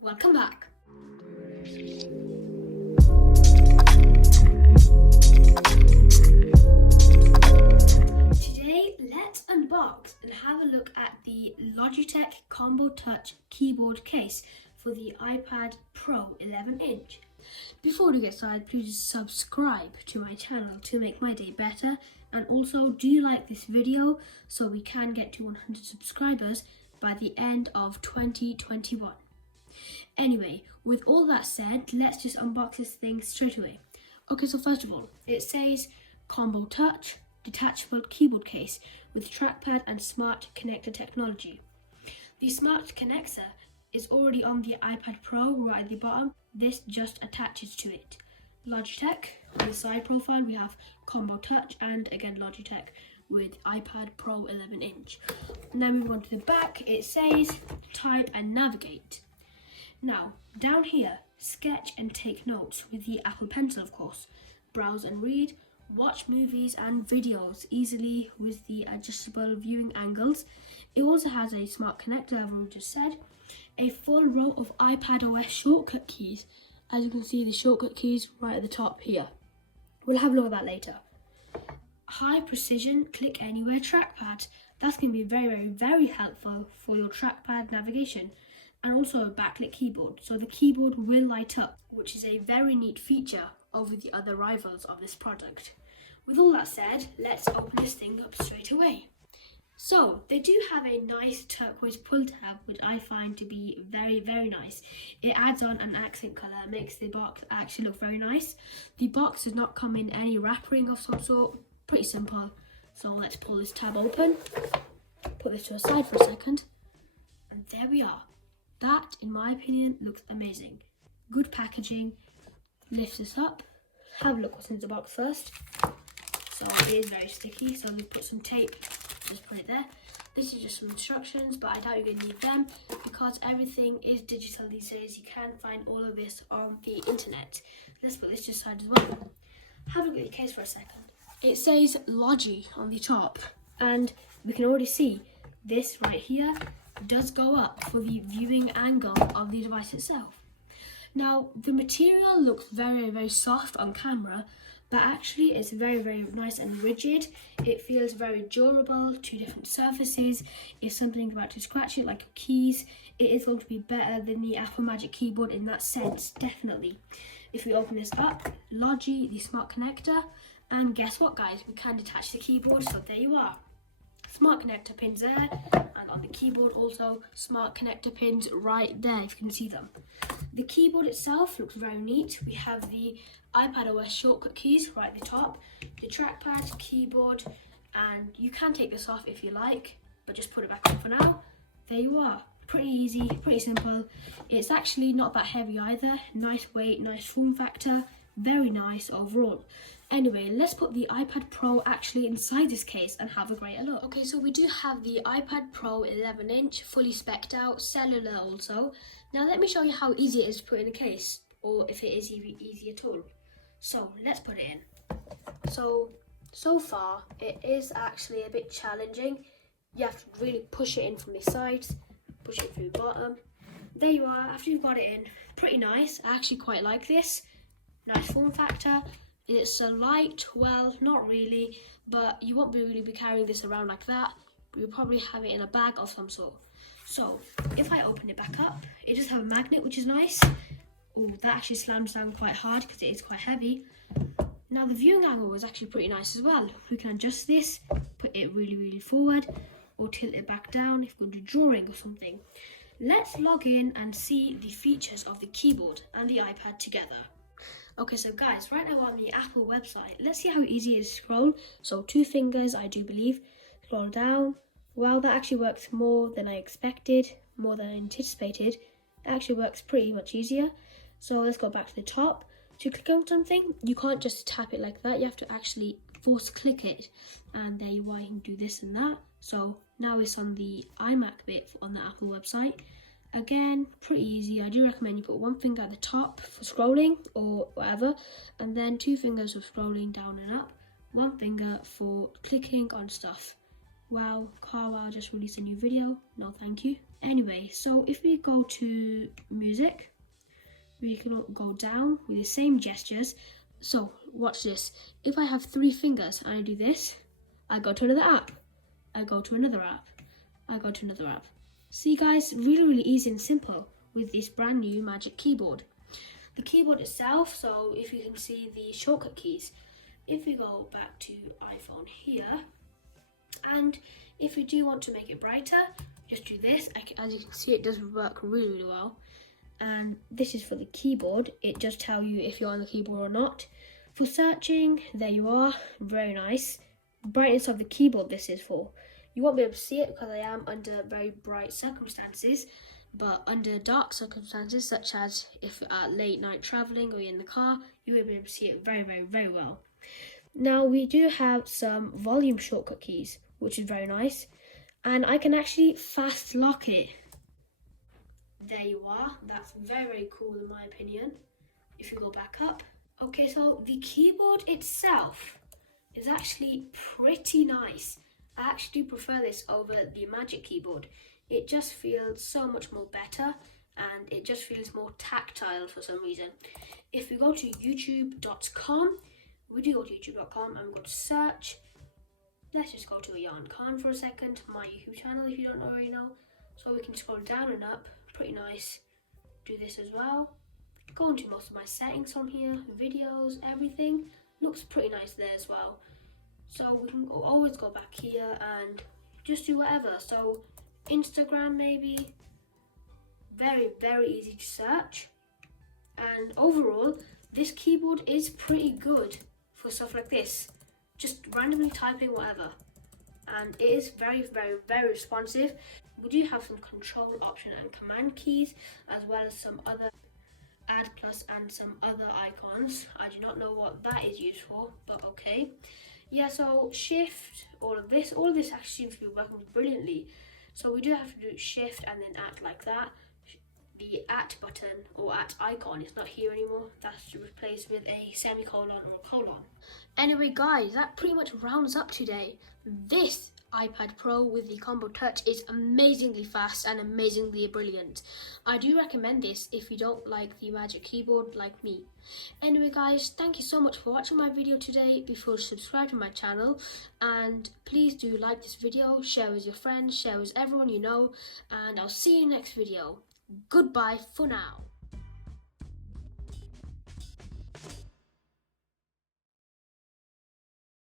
Welcome back. Today, let's unbox and have a look at the Logitech Combo Touch keyboard case for the iPad Pro 11-inch. Before we get started, please subscribe to my channel to make my day better, and also do you like this video so we can get to 100 subscribers by the end of 2021. Anyway, with all that said, let's just unbox this thing straight away. Okay, so first of all, it says Combo Touch detachable keyboard case with trackpad and smart connector technology. The smart connector is already on the iPad Pro right at the bottom. This just attaches to it. Logitech, on the side profile we have Combo Touch, and again Logitech with iPad Pro 11-inch. Now moving on to the back, it says type and navigate. Now down here, sketch and take notes with the Apple Pencil, of course. Browse and read, watch movies and videos easily with the adjustable viewing angles. It also has a smart connector, I've already just said. A full row of iPadOS shortcut keys. As you can see, the shortcut keys right at the top here. We'll have a look at that later. High precision click anywhere trackpad. That's going to be very helpful for your trackpad navigation. And also a backlit keyboard, so the keyboard will light up, which is a very neat feature over the other rivals of this product. With all that said, let's open this thing up straight away. So they do have a nice turquoise pull tab, which I find to be very nice. It adds on an accent colour, makes the box actually look very nice. The box does not come in any wrapping of some sort, pretty simple. So let's pull this tab open, put this to the side for a second, and there we are. That, in my opinion, looks amazing. Good packaging. Lift this up, have a look what's in the box first. So it is very sticky, so we put some tape, just put it there. This is just some instructions, but I doubt you're going to need them because everything is digital these days. You can find all of this on the internet. Let's put this to the side as well. Have a look at the case for a second. It says Logi on the top, and we can already see this right here does go up for the viewing angle of the device itself. Now the material looks very soft on camera, but actually it's very nice and rigid. It feels very durable to different surfaces. If something's about to scratch it, like your keys, it is going to be better than the Apple Magic Keyboard in that sense, definitely. If we open this up, Logi, the smart connector, and guess what guys, we can detach the keyboard, so there you are. Smart connector pins there, and on the keyboard also smart connector pins right there, if you can see them. The keyboard itself looks very neat. We have the iPadOS shortcut keys right at the top, the trackpad, keyboard, and you can take this off if you like, but just put it back on for now. There you are. Pretty easy, pretty simple. It's actually not that heavy either. Nice weight, nice form factor, very nice overall. Anyway, let's put the iPad Pro actually inside this case and have a greater look. Okay, so we do have the iPad Pro 11-inch, fully spec'd out, cellular also. Now let me show you how easy it is to put in a case, or if it is even easy at all. So let's put it in. So far it is actually a bit challenging. You have to really push it in from the sides, push it through the bottom. There you are. After you've got it in, pretty nice. I actually quite like this. Nice form factor. It's a light, well, not really, but you won't really be carrying this around like that. You'll probably have it in a bag of some sort. So if I open it back up, it does have a magnet, which is nice. Oh, that actually slams down quite hard because it is quite heavy. Now the viewing angle was actually pretty nice as well. We can adjust this, put it really forward, or tilt it back down if we're going to do drawing or something. Let's log in and see the features of the keyboard and the iPad together. Okay, so guys, right now on the Apple website, let's see how easy it is to scroll. So 2 fingers, I do believe. Scroll down. Wow, that actually works more than I expected, more than I anticipated. It actually works pretty much easier. So let's go back to the top. To click on something, you can't just tap it like that. You have to actually force click it. And there you are, you can do this and that. So now it's on the iMac bit on the Apple website. Again, pretty easy. I do recommend you put 1 finger at the top for scrolling or whatever, and then 2 fingers for scrolling down and up, 1 finger for clicking on stuff. Wow, Carwow just released a new video. No, thank you. Anyway, so if we go to music, we can go down with the same gestures. So watch this. If I have 3 fingers and I do this, I go to another app. I go to another app. I go to another app. See guys, really easy and simple with this brand new Magic Keyboard. The keyboard itself, so if you can see the shortcut keys, if we go back to iPhone here, and if you do want to make it brighter, just do this. As you can see, it does work really well. And this is for the keyboard. It just tells you if you're on the keyboard or not. For searching, there you are, very nice. Brightness of the keyboard this is for. You won't be able to see it because I am under very bright circumstances, but under dark circumstances, such as if you're at late night traveling or you're in the car, you will be able to see it very well. Now we do have some volume shortcut keys, which is very nice, and I can actually fast lock it. There you are. That's very cool in my opinion. If you go back up. Okay, so the keyboard itself is actually pretty nice. I actually prefer this over the Magic Keyboard. It just feels so much more better and it just feels more tactile for some reason. If we go to youtube.com, we do go to youtube.com and go to search. Let's just go to Ayan Khan for a second, my YouTube channel if you don't already know. So we can scroll down and up, pretty nice. Do this as well. Go into most of my settings from here, videos, everything. Looks pretty nice there as well. So we can always go back here and just do whatever. So Instagram maybe, very easy to search. And overall, this keyboard is pretty good for stuff like this. Just randomly typing whatever. And it is very responsive. We do have some control option and command keys, as well as some other add plus and some other icons. I do not know what that is used for, but okay. Yeah, so shift, all of this actually seems to be working brilliantly. So we do have to do shift and then act like that. The at button or at icon is not here anymore. That's replaced with a semicolon or a colon. Anyway guys, that pretty much rounds up today. This iPad Pro with the Combo Touch is amazingly fast and amazingly brilliant. I do recommend this if you don't like the Magic Keyboard like me. Anyway guys, thank you so much for watching my video today. Be sure to subscribe to my channel and please do like this video, share with your friends, share with everyone you know, and I'll see you next video. Goodbye for now.